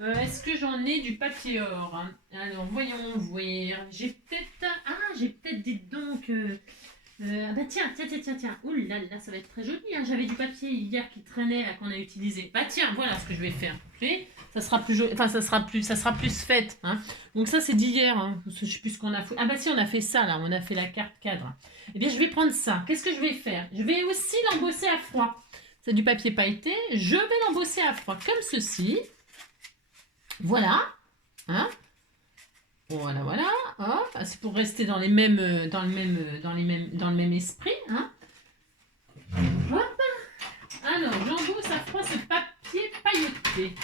Est-ce que j'en ai du papier or, hein? Alors, voyons voir. J'ai peut-être... Ah, j'ai peut-être, dites donc... ah bah tiens. Ouh là là, ça va être très joli, hein. J'avais du papier hier qui traînait, là, qu'on a utilisé. Bah tiens, voilà ce que je vais faire. Vous voyez, ça sera plus joli, enfin ça sera plus fait, hein. Donc ça c'est d'hier, hein. Je sais plus ce qu'on a fait. Ah bah si, on a fait ça là, on a fait la carte cadre. Eh bien je vais prendre ça. Qu'est-ce que je vais faire? Je vais aussi l'embosser à froid. C'est du papier pailleté. Je vais l'embosser à froid comme ceci. Voilà, hein. Voilà. Hop, c'est pour rester dans les mêmes, dans le même esprit, hein. Hop. Alors, j'embosse à froid ce papier pailleté.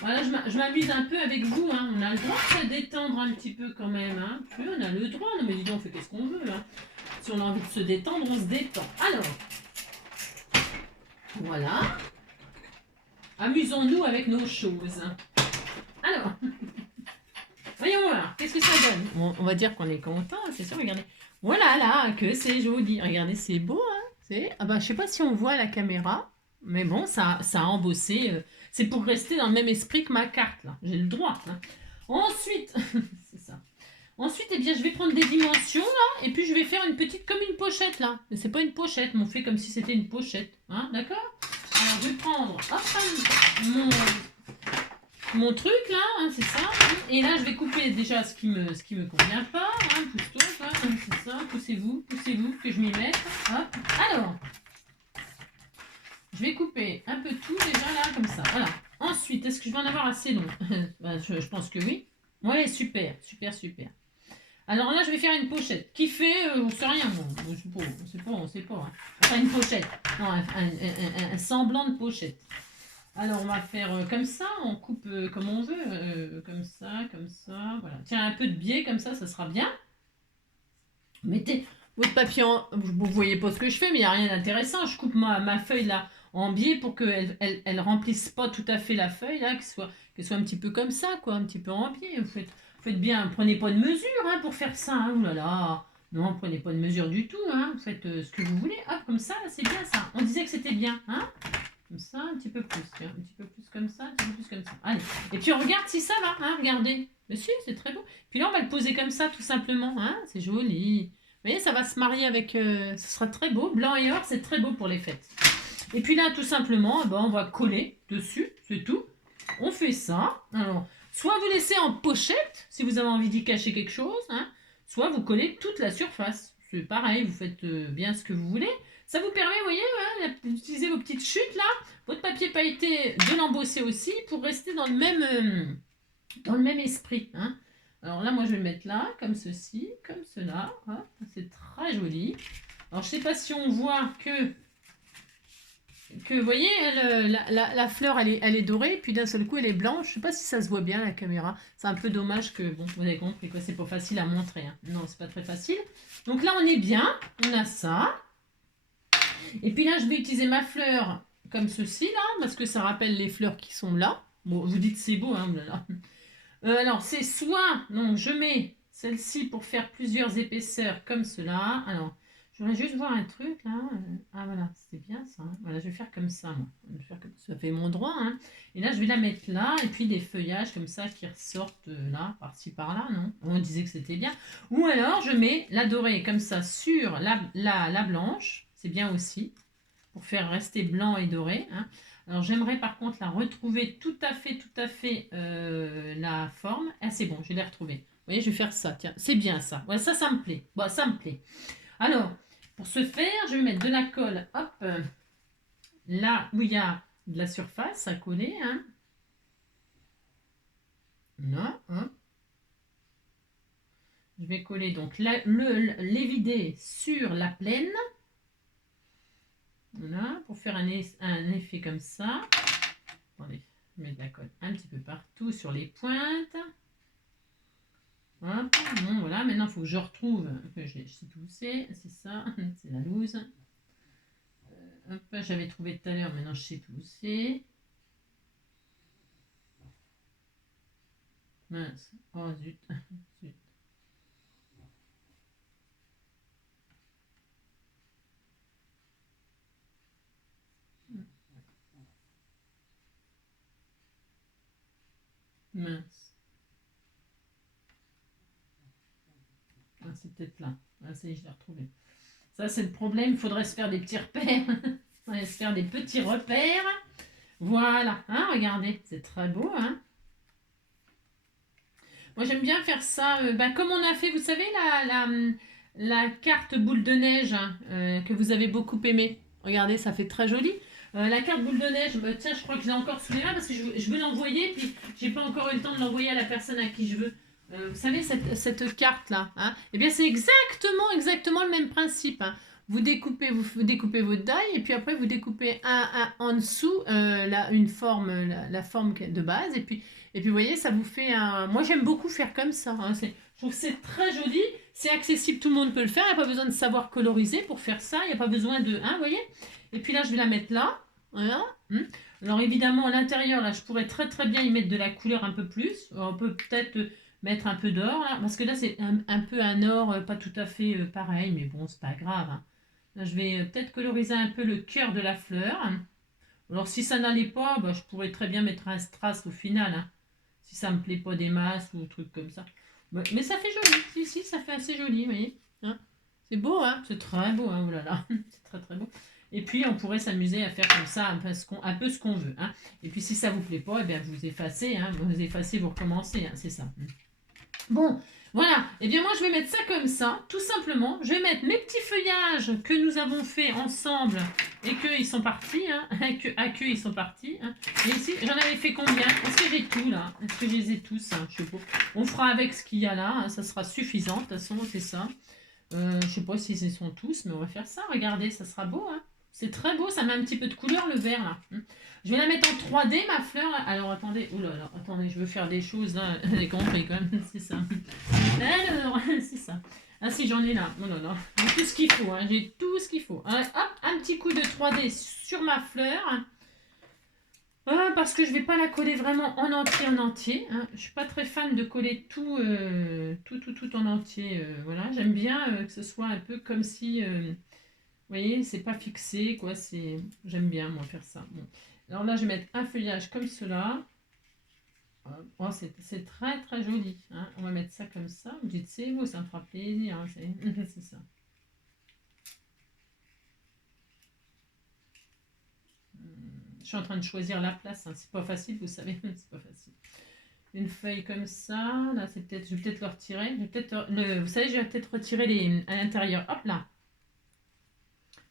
Voilà, je m'amuse un peu avec vous, hein. On a le droit de se détendre un petit peu quand même, hein. Oui, on a le droit. Non mais dis donc, on fait qu'est-ce qu'on veut, hein. Si on a envie de se détendre, on se détend. Alors, voilà. Amusons-nous avec nos choses. Alors, voyons voir, qu'est-ce que ça donne? On va dire qu'on est content, c'est sûr, regardez. Voilà, là, que c'est joli. Regardez, c'est beau, hein. Ah bah, je sais pas si on voit à la caméra, mais bon, ça a embossé. C'est pour rester dans le même esprit que ma carte, là. J'ai le droit, hein. Ensuite, c'est ça. Ensuite, eh bien, je vais prendre des dimensions, là, et puis je vais faire une petite, comme une pochette, là. Mais c'est pas une pochette, mais on fait comme si c'était une pochette, hein, d'accord? Alors, je vais prendre, hop, mon truc là, hein, c'est ça. Et là, je vais couper déjà ce qui me convient pas. Hein, pousse-toi, hein, c'est ça. Poussez-vous, que je m'y mette. Hop. Alors, je vais couper un peu tout déjà là, comme ça. Voilà. Ensuite, est-ce que je vais en avoir assez long? Ben, je pense que oui. Ouais, super. Alors là, je vais faire une pochette qui fait, on sait rien, moi. On sait pas. Hein. Enfin, une pochette. Non, un semblant de pochette. Alors, on va faire comme ça, on coupe comme on veut, comme ça, voilà. Tiens, un peu de biais, comme ça sera bien. Mettez votre papier en... Vous voyez pas ce que je fais, mais il n'y a rien d'intéressant. Je coupe ma feuille là en biais pour qu'elle elle remplisse pas tout à fait la feuille, là, qu'elle soit un petit peu comme ça, quoi, un petit peu en biais. Vous faites bien, prenez pas de mesure hein, pour faire ça, hein. Ouh là là. Non, prenez pas de mesure du tout, hein. Vous faites ce que vous voulez. Hop, comme ça, c'est bien ça. On disait que c'était bien, hein. Comme ça, un petit peu plus, tiens, un petit peu plus comme ça, un petit peu plus comme ça. Allez, et puis on regarde si ça va, hein, regardez. Mais si, c'est très beau. Puis là, on va le poser comme ça, tout simplement, hein, c'est joli. Vous voyez, ça va se marier avec, ce sera très beau, blanc et or, c'est très beau pour les fêtes. Et puis là, tout simplement, eh ben, on va coller dessus, c'est tout. On fait ça. Alors, soit vous laissez en pochette, si vous avez envie d'y cacher quelque chose, hein, soit vous collez toute la surface. C'est pareil, vous faites bien ce que vous voulez. Ça vous permet, vous voyez, hein, d'utiliser vos petites chutes là, votre papier pailleté, de l'embosser aussi pour rester dans le même esprit. Hein. Alors là, moi, je vais le mettre là, comme ceci, comme cela. Hein. C'est très joli. Alors, je ne sais pas si on voit que vous voyez, la fleur, elle est dorée, puis d'un seul coup, elle est blanche. Je ne sais pas si ça se voit bien, la caméra. C'est un peu dommage que, bon, vous avez compris que c'est pas facile à montrer. Hein. Non, c'est pas très facile. Donc là, on est bien. On a ça. Et puis là, je vais utiliser ma fleur comme ceci, là, parce que ça rappelle les fleurs qui sont là. Bon, vous dites c'est beau, hein, là. Alors, c'est soit, donc je mets celle-ci pour faire plusieurs épaisseurs comme cela. Alors, je voudrais juste voir un truc, là. Ah, voilà, c'était bien ça. Hein. Voilà, je vais faire comme ça, moi. Je vais faire comme ça fait mon droit, hein. Et là, je vais la mettre là, et puis des feuillages comme ça qui ressortent là, par-ci, par-là, non? On disait que c'était bien. Ou alors, je mets la dorée comme ça sur la blanche. C'est bien aussi, pour faire rester blanc et doré. Hein. Alors j'aimerais par contre la retrouver tout à fait la forme. Ah c'est bon, je l'ai retrouvée. Vous voyez, je vais faire ça. Tiens, c'est bien ça. Ouais, ça me plaît. Bon, ça me plaît. Alors, pour ce faire, je vais mettre de la colle, hop, là où il y a de la surface à coller. Hein. Là, hein. Je vais coller donc l'évidé sur la plaine. Voilà, pour faire un effet comme ça. Attendez, Je mets de la colle un petit peu partout sur les pointes. Hop, bon voilà, maintenant il faut que je retrouve que je sais tout c'est ça, c'est la loose. Hop, j'avais trouvé tout à l'heure, maintenant je sais tout c'est. Mince, oh zut, zut. Mince. Ah, c'est peut-être là. Ah, ça y est, je l'ai retrouvé. Ça, c'est le problème. Il faudrait se faire des petits repères. Il faudrait se faire des petits repères. Voilà. Hein, regardez. C'est très beau. Hein. Moi, j'aime bien faire ça. Comme on a fait, vous savez, la carte boule de neige hein, que vous avez beaucoup aimé. Regardez, ça fait très joli. La carte boule de neige, tiens, je crois que je l'ai encore sous les mains parce que je veux l'envoyer. Puis, j'ai pas encore eu le temps de l'envoyer à la personne à qui je veux. Vous savez, cette carte-là, hein, eh bien, c'est exactement le même principe. Hein. Vous découpez votre die et puis après, vous découpez en dessous une forme, la forme de base. Et puis, vous voyez, ça vous fait un... Moi, j'aime beaucoup faire comme ça. Hein. Je trouve que c'est très joli. C'est accessible, tout le monde peut le faire. Il n'y a pas besoin de savoir coloriser pour faire ça. Il n'y a pas besoin de... Hein, vous voyez. Et puis là, je vais la mettre là. Voilà. Alors, évidemment, à l'intérieur, là, je pourrais très très bien y mettre de la couleur un peu plus. On peut peut-être mettre un peu d'or, là. Parce que là, c'est un peu un or, pas tout à fait pareil. Mais bon, c'est pas grave. Hein. Là, je vais peut-être coloriser un peu le cœur de la fleur. Alors, si ça n'allait pas, je pourrais très bien mettre un strass au final. Hein. Si ça me plaît pas des masses ou trucs comme ça. Mais ça fait joli. Si, ça fait assez joli, vous voyez. Hein, c'est beau, hein. C'est très beau, hein. Oh là là. C'est très très beau. Et puis, on pourrait s'amuser à faire comme ça un peu ce qu'on veut. Hein. Et puis, si ça vous plaît pas, eh bien, vous effacez. Hein. Vous effacez, vous recommencez. Hein. C'est ça. Bon, voilà. Et bien, moi, je vais mettre ça comme ça, tout simplement. Je vais mettre mes petits feuillages que nous avons fait ensemble et qu'ils sont partis. Hein, ils sont partis. Hein. Et ici, j'en avais fait combien? Est-ce que j'ai tout, là? Est-ce que je les ai tous? Hein, je sais pas. On fera avec ce qu'il y a là. Hein, ça sera suffisant. De toute façon, c'est ça. Je sais pas s'ils sont tous, mais on va faire ça. Regardez, ça sera beau. Hein. C'est très beau. Ça met un petit peu de couleur, le vert, là. Je vais la mettre en 3D, ma fleur. Alors, attendez. Oula, attendez, je veux faire des choses, là. J'ai compris, quand même. C'est ça. Alors, c'est ça. Ah, si, j'en ai là. Oh là là. J'ai tout ce qu'il faut. Hein. J'ai tout ce qu'il faut. Hop, un petit coup de 3D sur ma fleur. Parce que je vais pas la coller vraiment en entier. Hein. Je suis pas très fan de coller tout en entier. Voilà, j'aime bien que ce soit un peu comme si, vous voyez, c'est pas fixé, quoi. J'aime bien moi faire ça. Bon. Alors là, je vais mettre un feuillage comme cela. Oh, c'est très très joli. Hein. On va mettre ça comme ça. Vous dites c'est beau, ça me fera plaisir. Hein. C'est ça. Je suis en train de choisir la place. Hein. C'est pas facile, vous savez. C'est pas facile. Une feuille comme ça. Là, je vais peut-être le retirer. Vous savez, je vais peut-être retirer à l'intérieur. Hop là.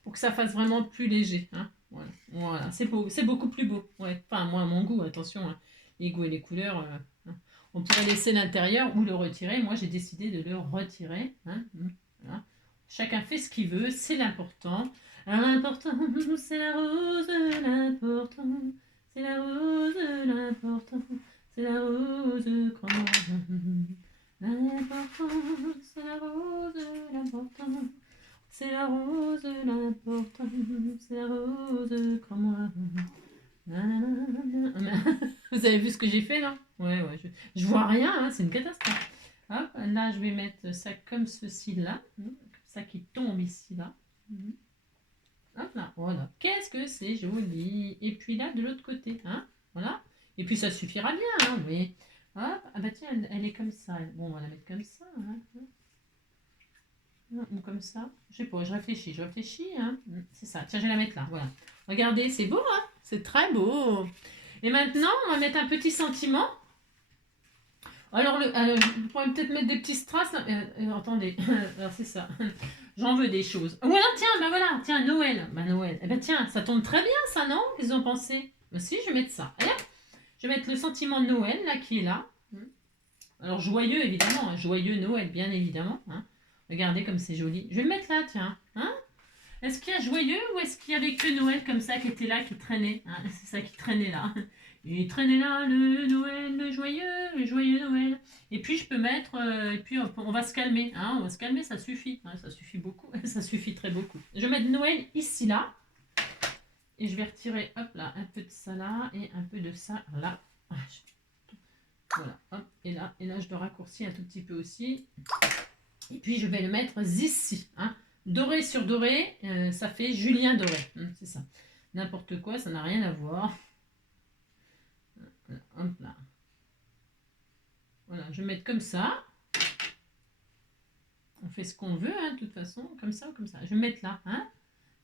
Pour que ça fasse vraiment plus léger. Hein. Voilà. C'est beau. C'est beaucoup plus beau. Ouais. Enfin, moi, à mon goût, attention. Hein. Les goûts et les couleurs. Hein. On pourrait laisser l'intérieur ou le retirer. Moi, j'ai décidé de le retirer. Hein. Voilà. Chacun fait ce qu'il veut. C'est l'important. L'important, c'est la rose, l'important, c'est la rose, l'important, c'est la rose, crois-moi. L'important, c'est la rose, l'important, c'est la rose, l'important, c'est la rose, crois-moi. Vous avez vu ce que j'ai fait là? Ouais, je vois rien, hein, c'est une catastrophe. Hop, là, je vais mettre ça comme ceci là, comme ça qui tombe ici là. Hop là, voilà. Qu'est-ce que c'est joli. Et puis là, de l'autre côté, hein, voilà. Et puis ça suffira bien, hein, oui. Hop, ah bah tiens, elle est comme ça. Bon, on va la mettre comme ça, hein. Ou comme ça. Je sais pas, je réfléchis, hein. C'est ça, tiens, je vais la mettre là, voilà. Regardez, c'est beau, hein. C'est très beau. Et maintenant, on va mettre un petit sentiment. Alors, je pourrais peut-être mettre des petits strass. Attendez, alors c'est ça. J'en veux des choses. Voilà, tiens, Noël. Noël. Eh ben tiens, ça tombe très bien, ça, non? Qu'est-ce que vous en pensez? Si, je vais mettre ça. Et là, je vais mettre le sentiment de Noël, là, qui est là. Alors, joyeux, évidemment. Hein, joyeux Noël, bien évidemment. Hein. Regardez comme c'est joli. Je vais le mettre là, tiens. Hein? Est-ce qu'il y a joyeux ou est-ce qu'il y avait que Noël comme ça qui était là, qui traînait hein? C'est ça qui traînait là. Et traîner là le Noël, le joyeux Noël. Et puis je peux mettre, et puis on va se calmer, hein, on va se calmer, ça suffit, hein, ça suffit beaucoup, ça suffit très beaucoup. Je vais mettre Noël ici là, et je vais retirer, hop là, un peu de ça là, et un peu de ça là. Voilà, hop, et là je dois raccourcir un tout petit peu aussi. Et puis je vais le mettre ici, hein. Doré sur doré, ça fait Julien Doré, c'est ça. N'importe quoi, ça n'a rien à voir. Voilà, hop là. Voilà, je vais mettre comme ça. On fait ce qu'on veut, hein, de toute façon, comme ça ou comme ça. Je vais mettre là, hein.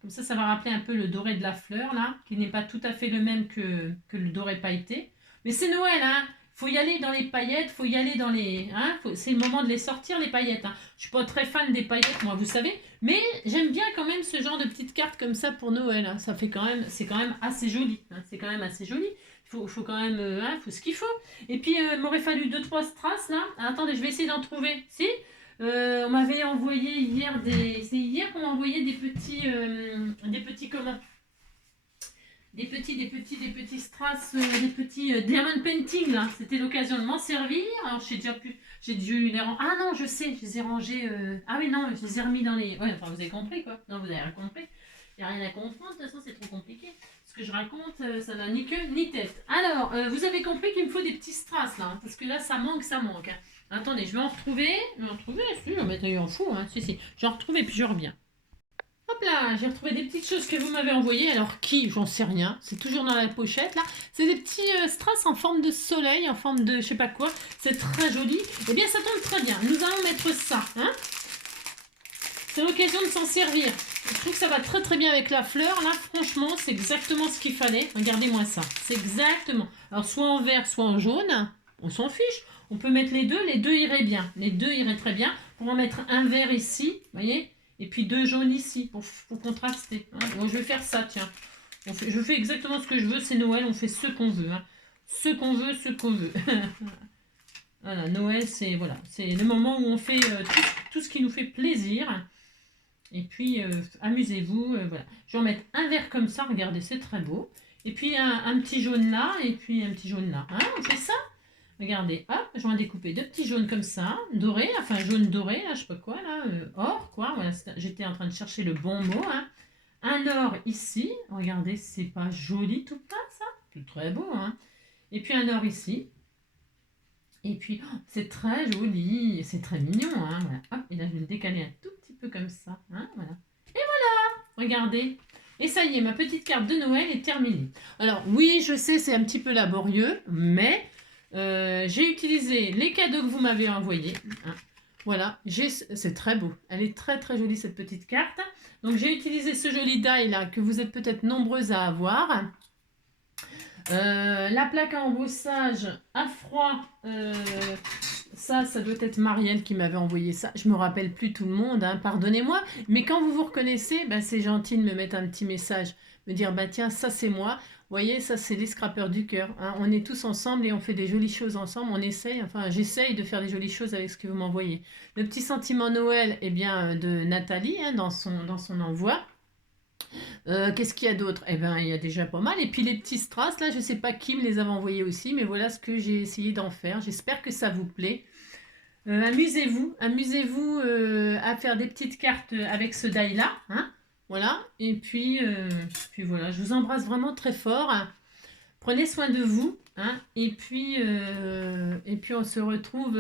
Comme ça va rappeler un peu le doré de la fleur, là, qui n'est pas tout à fait le même que le doré pailleté. Mais c'est Noël, hein. Faut y aller dans les paillettes, faut y aller dans les... Hein, c'est le moment de les sortir, les paillettes. Hein. Je suis pas très fan des paillettes, moi, vous savez. Mais j'aime bien quand même ce genre de petites cartes comme ça pour Noël. Hein. Ça fait quand même... C'est quand même assez joli. Hein. C'est quand même assez joli. Faut quand même... hein, faut ce qu'il faut. Et puis, il m'aurait fallu 2-3 strass, là. Ah, attendez, je vais essayer d'en trouver. Si on m'avait envoyé hier des... C'est hier qu'on m'a envoyé des petits comment des petits strass, des petits diamond painting là. C'était l'occasion de m'en servir. Alors j'ai dû les ranger. Ah non, je sais, je les ai rangés. Ah oui non, je les ai remis dans les. Ouais, enfin vous avez compris quoi. Non, vous avez rien compris. Il n'y a rien à comprendre. De toute façon, c'est trop compliqué. Ce que je raconte, ça n'a ni queue ni tête. Alors, vous avez compris qu'il me faut des petits strass là, parce que là, ça manque. Hein. Attendez, je vais en retrouver. Si, je vais en fou. Hein. Si. Je vais en retrouver, puis je reviens. Hop là, j'ai retrouvé des petites choses que vous m'avez envoyées. Alors qui, j'en sais rien. C'est toujours dans la pochette là. C'est des petits strass en forme de soleil, en forme de je sais pas quoi. C'est très joli. Eh bien, ça tombe très bien. Nous allons mettre ça. Hein, c'est l'occasion de s'en servir. Je trouve que ça va très très bien avec la fleur. Là, franchement, c'est exactement ce qu'il fallait. Regardez-moi ça. C'est exactement. Alors, soit en vert, soit en jaune. On s'en fiche. On peut mettre les deux. Les deux iraient bien. Les deux iraient très bien. On va mettre un vert ici. Vous voyez ? Et puis 2 jaunes ici pour contraster. Hein. Bon, je vais faire ça, tiens. Je fais exactement ce que je veux. C'est Noël. On fait ce qu'on veut. Hein. Ce qu'on veut, ce qu'on veut. Voilà, Noël, c'est voilà, le moment où on fait tout ce qui nous fait plaisir. Et puis, amusez-vous. Voilà. Je vais en mettre un vert comme ça. Regardez, c'est très beau. Et puis, un petit jaune là. Et puis, un petit jaune là. Hein, on fait ça. Regardez, hop, je vais en découper 2 petits jaunes comme ça, dorés, enfin jaune doré, là, je sais pas quoi, là, or, quoi, voilà, j'étais en train de chercher le bon mot, hein. Un or ici, regardez, c'est pas joli tout ça, ça, c'est très beau, hein. Et puis un or ici, et puis, oh, c'est très joli, c'est très mignon, hein, voilà, hop, et là, je vais le décaler un tout petit peu comme ça, hein, voilà. Et voilà, regardez. Et ça y est, ma petite carte de Noël est terminée. Alors, oui, je sais, c'est un petit peu laborieux, mais... j'ai utilisé les cadeaux que vous m'avez envoyés. Hein. Voilà, c'est très beau. Elle est très très jolie cette petite carte. Donc j'ai utilisé ce joli die là que vous êtes peut-être nombreuses à avoir. La plaque à embossage à froid, ça doit être Marielle qui m'avait envoyé ça. Je me rappelle plus tout le monde, hein, pardonnez-moi. Mais quand vous vous reconnaissez, bah, c'est gentil de me mettre un petit message. Me dire, bah tiens, ça c'est moi. Vous voyez, ça c'est les scrappeurs du cœur. Hein. On est tous ensemble et on fait des jolies choses ensemble. On essaye, enfin j'essaye de faire des jolies choses avec ce que vous m'envoyez. Le petit sentiment Noël, eh bien, de Nathalie, hein, dans son envoi. Qu'est-ce qu'il y a d'autre? Eh bien, il y a déjà pas mal. Et puis les petits strass, là, je ne sais pas qui me les avait envoyés aussi, mais voilà ce que j'ai essayé d'en faire. J'espère que ça vous plaît. Amusez-vous à faire des petites cartes avec ce die-là. Hein, voilà. Et puis voilà, je vous embrasse vraiment très fort. Prenez soin de vous. Hein, et puis on se retrouve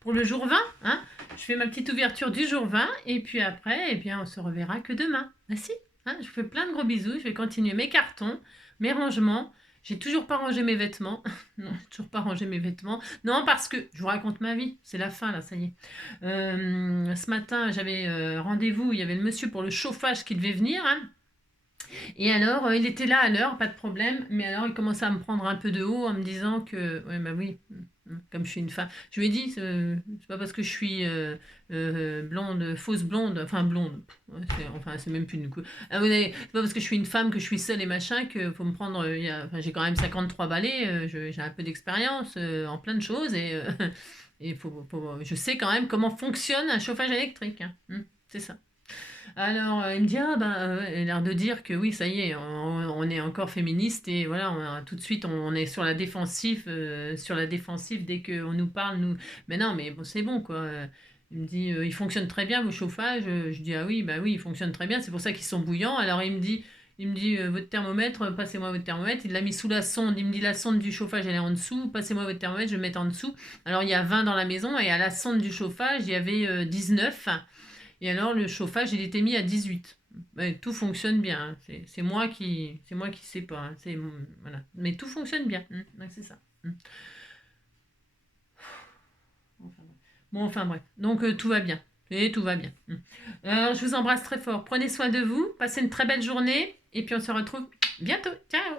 pour le jour 20. Hein. Je fais ma petite ouverture du jour 20. Et puis après, eh bien, on se reverra que demain. Merci. Hein, je vous fais plein de gros bisous. Je vais continuer mes cartons, mes rangements. J'ai toujours pas rangé mes vêtements. Non, j'ai toujours pas rangé mes vêtements. Non, parce que je vous raconte ma vie. C'est la fin, là, ça y est. Ce matin, j'avais rendez-vous. Il y avait le monsieur pour le chauffage qui devait venir. Hein. Et alors, il était là à l'heure, pas de problème. Mais alors, il commençait à me prendre un peu de haut en me disant que... Ouais, bah oui, comme je suis une femme. Je lui ai dit, c'est pas parce que je suis blonde, fausse blonde, enfin blonde. Enfin, c'est même plus une coupe. Ah, c'est pas parce que je suis une femme que je suis seule et machin que faut me prendre... enfin, j'ai quand même 53 balais, j'ai un peu d'expérience en plein de choses. Et, et je sais quand même comment fonctionne un chauffage électrique. Hein. C'est ça. Alors, il me dit: «Ah ben», il a l'air de dire que oui, ça y est, on est encore féministe et voilà, tout de suite, on est sur la défensive dès qu'on nous parle, nous mais non, mais bon, c'est bon, quoi, il me dit: «Il fonctionne très bien vos chauffages», je dis: «Ah oui, bah oui, il fonctionne très bien, c'est pour ça qu'ils sont bouillants». Alors il me dit: «Votre thermomètre, passez-moi votre thermomètre». Il l'a mis sous la sonde, il me dit: «La sonde du chauffage, elle est en dessous, passez-moi votre thermomètre, je vais le mettre en dessous». Alors il y a 20 dans la maison et à la sonde du chauffage, il y avait, 19. Et alors, le chauffage, il était mis à 18. Ouais, tout fonctionne bien, hein. C'est moi qui sais pas, hein. Voilà. Mais tout fonctionne bien. Ouais, c'est ça. Bon, enfin bref. Donc, tout va bien. Et tout va bien. Alors, je vous embrasse très fort. Prenez soin de vous. Passez une très belle journée. Et puis, on se retrouve bientôt. Ciao!